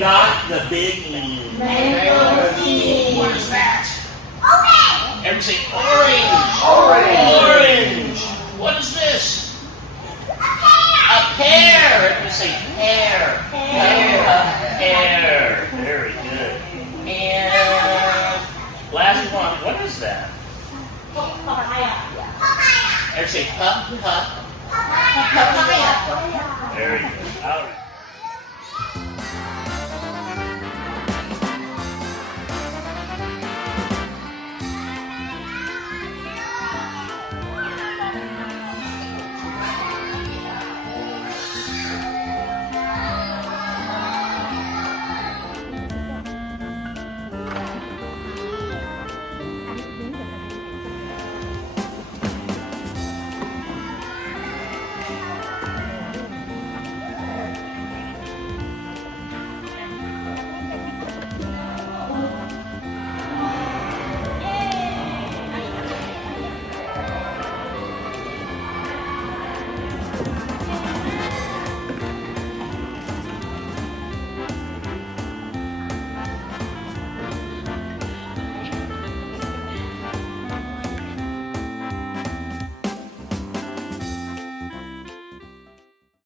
Got the big mango seed. What is that? Orange. Everyone say orange. Orange. What is this? A pear. Everyone say pear. Pear. Very good. And last one. What is that? Papaya. Everyone say papaya. Papaya. Very good. All right.